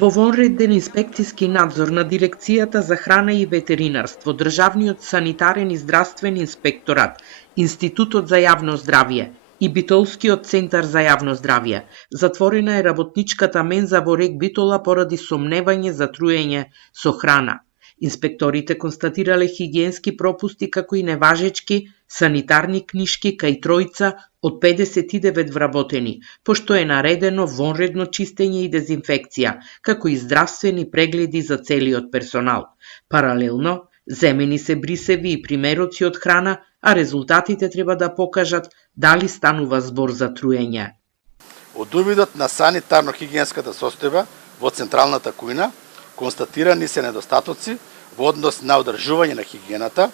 Во вонреден инспекциски надзор на Дирекцијата за храна и ветеринарство, Државниот санитарен и здравствен инспекторат, Институтот за јавно здравје и Битолскиот центар за јавно здравје, затворена е работничката менза во Рек Битола поради сомневање за труење со храна. Инспекторите констатирале хигиенски пропусти како и неважечки санитарни книшки кај тројца од 59 вработени, пошто е наредено вонредно чистење и дезинфекција, како и здравствени прегледи за целиот персонал. Паралелно, земени се брисеви и примероци од храна, а резултатите треба да покажат дали станува збор за труење. Од увидот на санитарно-хигиенската состојба во централната кујна, констатирани се недостатоци во однос на одржување на хигиената.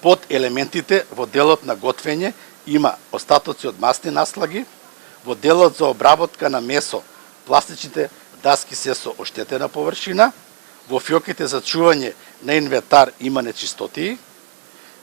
Под елементите во делот на готвење има остатоци од масни наслаги, во делот за обработка на месо пластичните даски се со оштетена површина, во фиоките за чување на инвентар има нечистотии,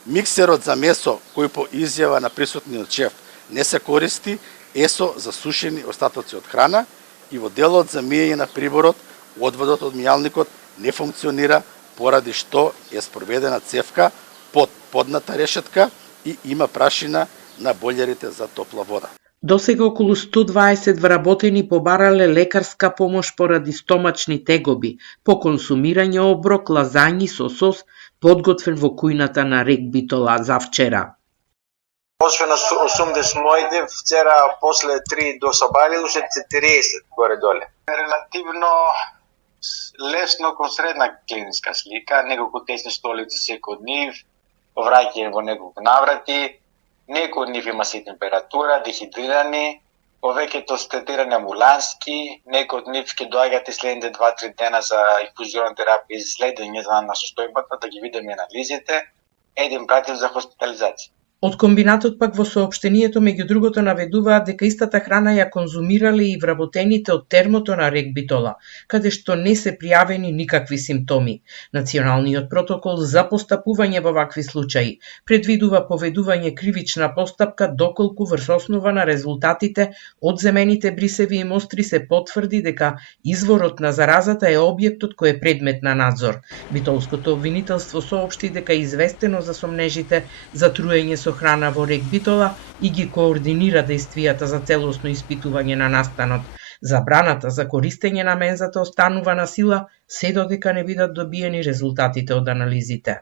миксерот за месо кој по изјава на присутниот шеф не се користи е со засушени остатоци од храна и во делот за миење на приборот одводот од мијалникот не функционира поради што е спроведена цевка под подната решетка и има прашина на бољерите за топла вода. Досега околу 120 вработени побарале лекарска помош поради стомачни тегоби, по консумирање оброк, лазањи со сос, подготвен во кујната на Рек Битола за вчера. Освен 80 мојде, вчера после 3 до собали уште 40 горе-доле. Релативно лесно кон средна клиничка слика, неколку тесни столици секој од нив, повраќање во неколку наврати, некој од нив има се температура, дехидрирани, повеќето третирани амбулански, некој од нив ќе доаѓате следните 2-3 дена за инфузионна терапија и следење на состојбата, да ги видиме анализите, еден пратил за хоспитализација. Од комбинатот пак во соопштението меѓу другото наведуваат дека истата храна ја конзумирале и вработените од термото на Рек Битола, каде што не се пријавени никакви симптоми. Националниот протокол за постапување во вакви случаи предвидува поведување кривична постапка доколку врз основа на резултатите од земените брисеви и мостри се потврди дека изворот на заразата е објектот кој е предмет на надзор. Битолското обвинителство соопшти дека е известено за сомнежите за труење со храна во Рек Битола и ги координира действијата за целосно испитување на настанот. Забраната за користење на мензата останува на сила се додека не бидат добиени резултатите од анализите.